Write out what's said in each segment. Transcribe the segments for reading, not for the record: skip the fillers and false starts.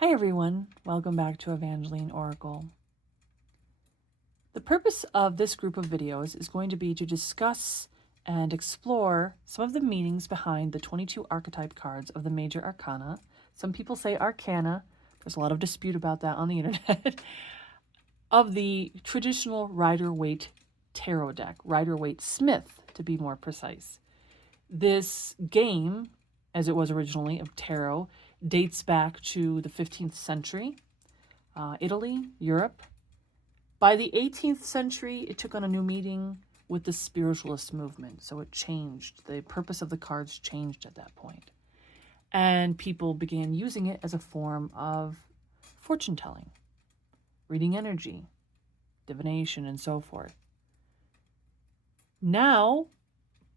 Hi everyone, welcome back to Evangeline Oracle. The purpose of this group of videos is going to be to discuss and explore some of the meanings behind the 22 archetype cards of the Major Arcana. Some people say Arcana, there's a lot of dispute about that on the internet, of the traditional Rider Waite tarot deck, Rider Waite Smith to be more precise. This game, as it was originally, of tarot, dates back to the 15th century, Italy, Europe. By the 18th century, it took on a new meaning with the spiritualist movement, so it changed. The purpose of the cards changed at that point. And people began using it as a form of fortune telling, reading energy, divination, and so forth. Now,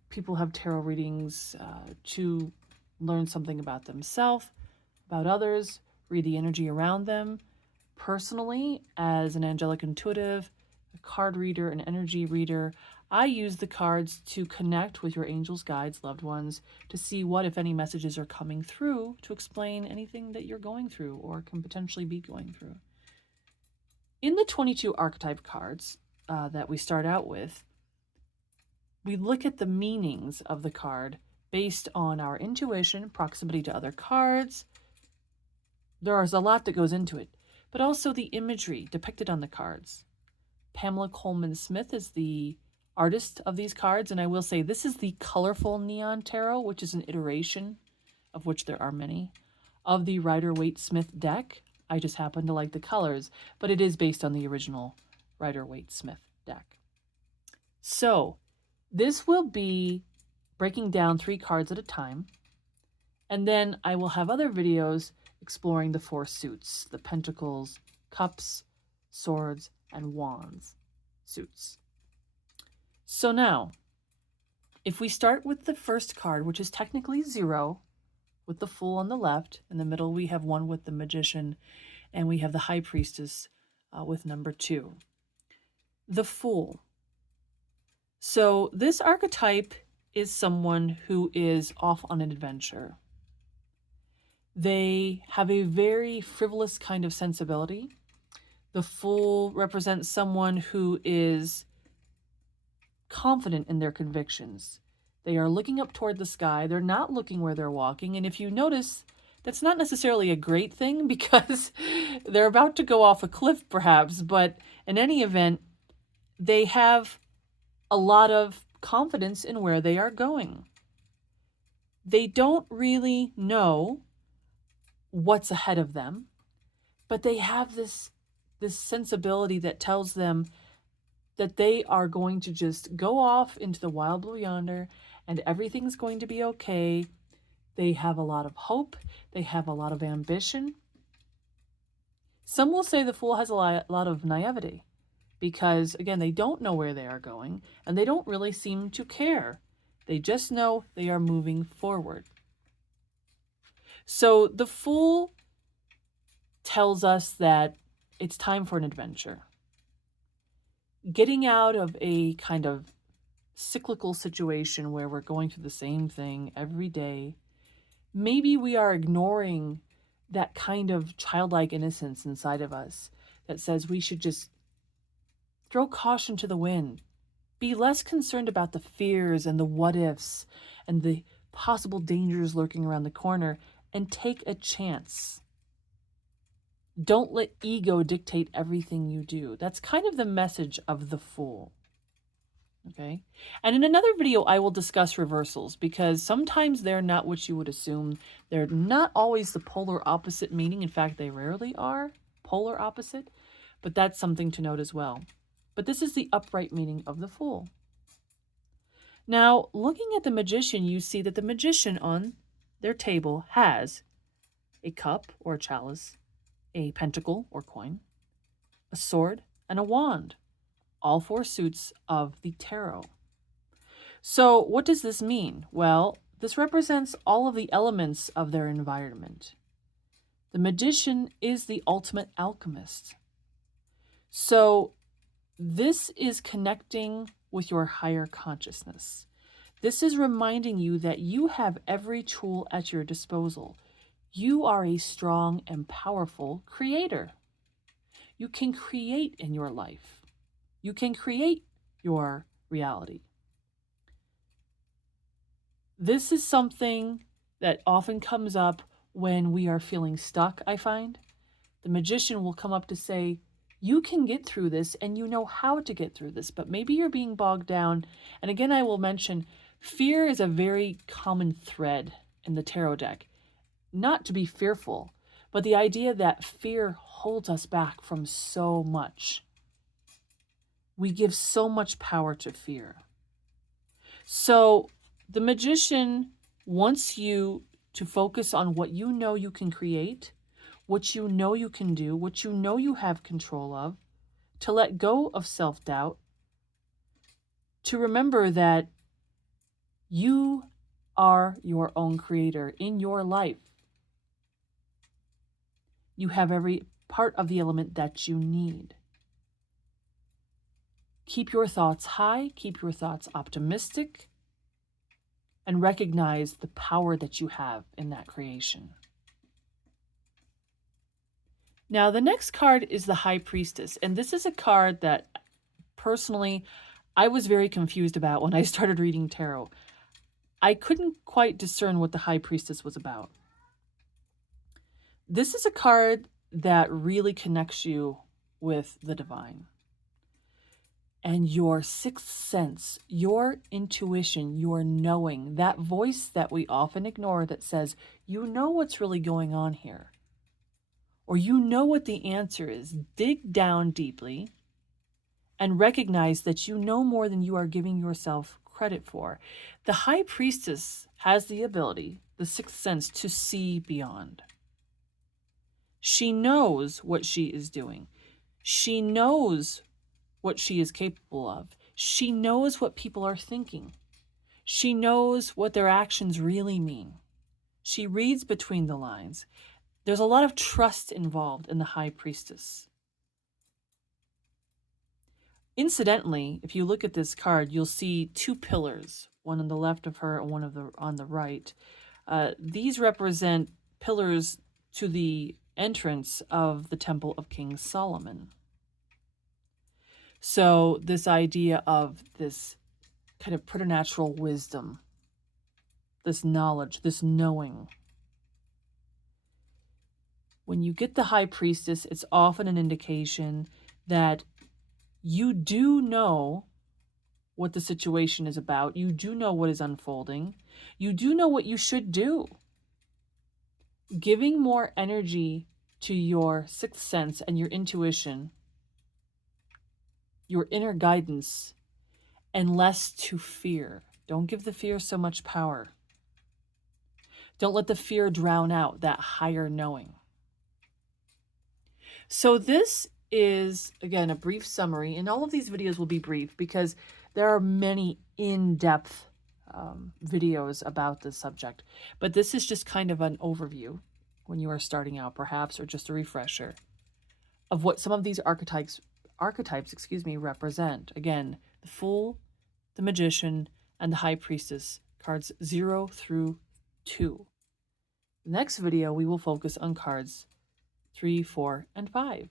people have tarot readings to learn something about themselves, about others, read the energy around them. Personally, as an angelic intuitive, a card reader, an energy reader, I use the cards to connect with your angels, guides, loved ones, to see what, if any, messages are coming through to explain anything that you're going through or can potentially be going through. In the 22 archetype cards that we start out with, we look at the meanings of the card based on our intuition, proximity to other cards. There is a lot that goes into it, but also the imagery depicted on the cards. Pamela Coleman Smith is the artist of these cards, and I will say this is the colorful neon tarot, which is an iteration, of which there are many, of the Rider Waite Smith deck. I just happen to like the colors, but it is based on the original Rider Waite Smith deck. So this will be breaking down 3 cards at a time, and then I will have other videos exploring the 4 suits, the pentacles, cups, swords, and wands suits. So now, if we start with the first card, which is technically 0, with the Fool on the left, in the middle we have 1 with the Magician, and we have the High Priestess with number 2. The Fool. So this archetype is someone who is off on an adventure. They have a very frivolous kind of sensibility. The Fool represents someone who is confident in their convictions. They are looking up toward the sky. They're not looking where they're walking. And if you notice, that's not necessarily a great thing because they're about to go off a cliff perhaps. But in any event, they have a lot of confidence in where they are going. They don't really know what's ahead of them, but they have this sensibility that tells them that they are going to just go off into the wild blue yonder and everything's going to be okay. They have a lot of hope. They have a lot of ambition. Some will say the Fool has a lot of naivety because, again, they don't know where they are going and they don't really seem to care. They just know they are moving forward. So the Fool tells us that it's time for an adventure. Getting out of a kind of cyclical situation where we're going through the same thing every day. Maybe we are ignoring that kind of childlike innocence inside of us that says we should just throw caution to the wind. Be less concerned about the fears and the what ifs and the possible dangers lurking around the corner and take a chance. Don't let ego dictate everything you do. That's kind of the message of the Fool. Okay? And in another video, I will discuss reversals because sometimes they're not what you would assume. They're not always the polar opposite meaning. In fact, they rarely are polar opposite, but that's something to note as well. But this is the upright meaning of the Fool. Now, looking at the Magician, you see that the Magician on their table has a cup or a chalice, a pentacle or coin, a sword, and a wand. All 4 suits of the tarot. So what does this mean? Well, this represents all of the elements of their environment. The Magician is the ultimate alchemist. So this is connecting with your higher consciousness. This is reminding you that you have every tool at your disposal. You are a strong and powerful creator. You can create in your life. You can create your reality. This is something that often comes up when we are feeling stuck, I find. The magician will come up to say, you can get through this and you know how to get through this, but maybe you're being bogged down. And again, I will mention fear is a very common thread in the tarot deck. Not to be fearful, but the idea that fear holds us back from so much. We give so much power to fear. So the magician wants you to focus on what you know you can create, what you know you can do, what you know you have control of, to let go of self-doubt, to remember that you are your own creator in your life. You have every part of the element that you need. Keep your thoughts high, keep your thoughts optimistic, and recognize the power that you have in that creation. Now, the next card is the High Priestess, and this is a card that personally I was very confused about when I started reading tarot. I couldn't quite discern what the High Priestess was about. This is a card that really connects you with the divine. And your sixth sense, your intuition, your knowing, that voice that we often ignore that says, you know what's really going on here. Or you know what the answer is. Dig down deeply and recognize that you know more than you are giving yourself credit for. The High Priestess has the ability, the sixth sense, to see beyond. She knows what she is doing. She knows what she is capable of. She knows what people are thinking. She knows what their actions really mean. She reads between the lines. There's a lot of trust involved in the High Priestess. Incidentally, if you look at this card, you'll see two pillars, one on the left of her and one on the right. These represent pillars to the entrance of the Temple of King Solomon. So this idea of this kind of preternatural wisdom, this knowledge, this knowing. When you get the High Priestess, it's often an indication that you do know what the situation is about. You do know what is unfolding. You do know what you should do. Giving more energy to your sixth sense and your intuition, your inner guidance, and less to fear. Don't give the fear so much power. Don't let the fear drown out that higher knowing. So this is, again, a brief summary, and all of these videos will be brief because there are many in-depth videos about this subject. But this is just kind of an overview when you are starting out, perhaps, or just a refresher of what some of these archetypes represent. Again, the Fool, the Magician, and the High Priestess, cards 0 through 2. Next video, we will focus on cards 3, 4, and 5.